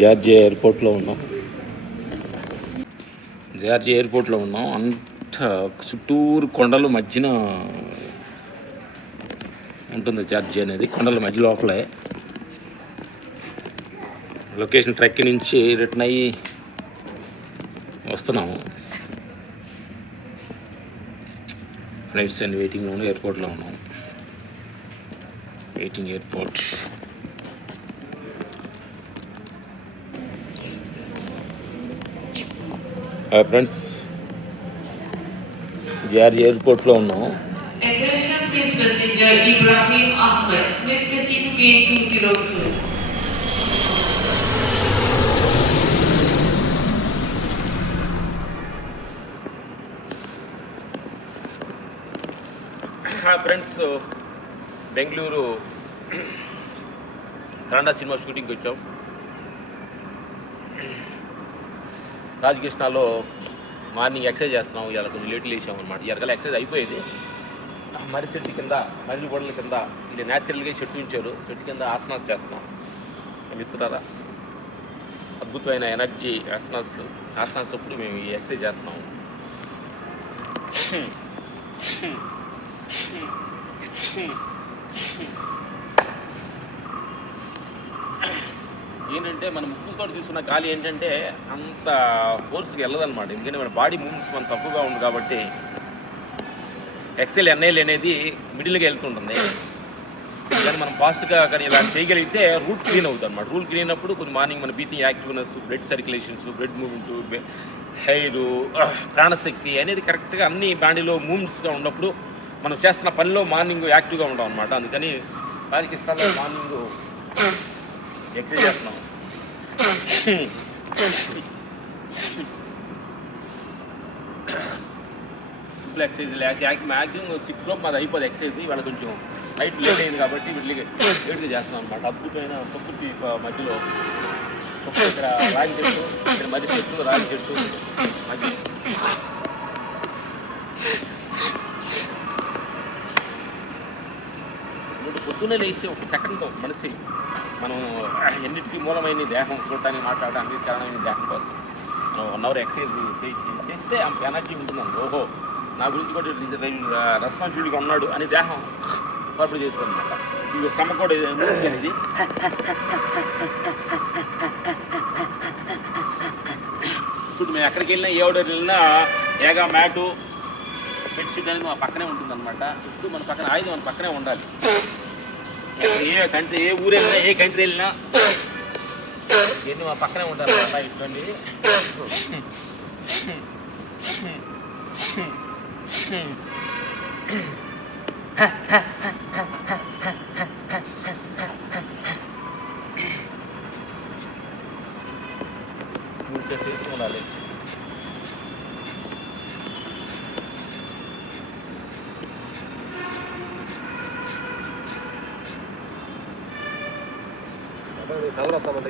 Georgia ఎయిర్పోర్ట్లో ఉన్నాం. Georgia ఎయిర్పోర్ట్లో ఉన్నాం. అంత చుట్టూరు కొండలు మధ్యన ఉంటుంది జార్జియా అనేది. కొండల మధ్య లోపలే. లొకేషన్ ట్రెక్ నుంచి రిటర్న్ అయ్యి వస్తున్నాము. ఫ్లైట్స్ అండ్ వెయిటింగ్లో ఉన్నాం ఎయిర్పోర్ట్లో ఉన్నాం. Waiting airport. ఫ్రెండ్స్ జార్జి ఎయిర్పోర్ట్లో ఉన్నాం Attention please passenger Ibrahim Ahmed. Please proceed to gate 202. Friends Bengaluru Kannada cinema షూటింగ్కి వచ్చాం రాజకృష్ణలో మార్నింగ్ ఎక్సర్సైజ్ చేస్తున్నాం. ఇవాళ కొంచెం లేట్ లేచాం అనమాట ఇవాళ ఎక్సర్సైజ్ అయిపోయేది. మరి చెట్టు కింద మర్రి గోడల కింద ఇది న్యాచురల్గా చెట్టు ఉంచారు. చెట్టు కింద ఆసనాస్ చేస్తున్నాం. మిత్రులారా అద్భుతమైన ఎనర్జీ ఆసనాస్ ఆసనాస్ అప్పుడు మేము ఈ ఎక్సర్సైజ్ చేస్తున్నాం. ఏంటంటే మన ముక్కులతో తీసుకున్న గాలి ఏంటంటే అంత ఫోర్స్కి వెళ్ళదన్నమాట. ఎందుకంటే మన బాడీ మూవ్మెంట్స్ మనం తక్కువగా ఉంది కాబట్టి ఎక్సెల్ ఎన్ఐఎల్ అనేది మిడిల్గా వెళ్తుంటుంది. కానీ మనం ఫాస్ట్గా కానీ ఇలా చేయగలిగితే రూట్ క్లీన్ అవుతుంది అనమాట రూట్ క్లీన్ అయినప్పుడు కొంచెం మార్నింగ్ మన breathing activeness blood circulations blood movement hair ప్రాణశక్తి అనేది కరెక్ట్గా అన్ని బాడీలో మూవ్మెంట్స్గా ఉన్నప్పుడు మనం చేస్తున్న పనిలో మార్నింగ్ యాక్టివ్గా ఉంటాం అనమాట అందుకని రాజకృష్ణలో మార్నింగ్ ఎక్సైజ్ చేస్తున్నాం. సింపుల్ ఎక్సైజ్ మ్యాక్సిమం సిక్స్ లోపు మాది అయిపోదు ఎక్సైజ్ ఇవాళ కొంచెం లైట్ లేట్ అయింది కాబట్టి వీటికి లేట్గా చేస్తున్నాం అనమాట అద్భుతమైన ప్రకృతి మధ్యలో ఇక్కడ రాగి చెట్టు ఇక్కడ మధ్య చెట్టు రాగి చెట్టు మధ్య పొద్దున్నే లేచి ఒక సెకండ్ మనిషి మనం ఎన్నిటికీ మూలమైన దేహం చూడటానికి మాట్లాడటానికి కారణమైన దేహం కోసం. మనం వన్ అవర్ ఎక్సర్సైజ్ చేసి చేస్తే అంత ఎనర్జీ ఉంటుందండి. ఓహో నా గురించి కూడా రెస్పాన్సిబిలిటీగా ఉన్నాడు అని దేహం అప్పుడు చేస్తుంది అనమాట ఇది శ్రమ కూడా ఇది అనేది ఇప్పుడు మేము ఎక్కడికి వెళ్ళినా ఏ ఆర్డర్ వెళ్ళినా ఏగా మ్యాటు బెడ్షీట్ అనేది మా పక్కనే ఉంటుందన్నమాట. ఇప్పుడు మన పక్కన ఆయుధం మన పక్కనే ఉండాలి. ఏ కంట్రీ ఏ ఊరు వెళ్ళినా ఏ కంట్రీ వెళ్ళినా ఎన్ని మా పక్కనే ఉంటారు అన్నమాట ఇటువంటి. చేస్తూ ఉండాలి. me dijeron que estaba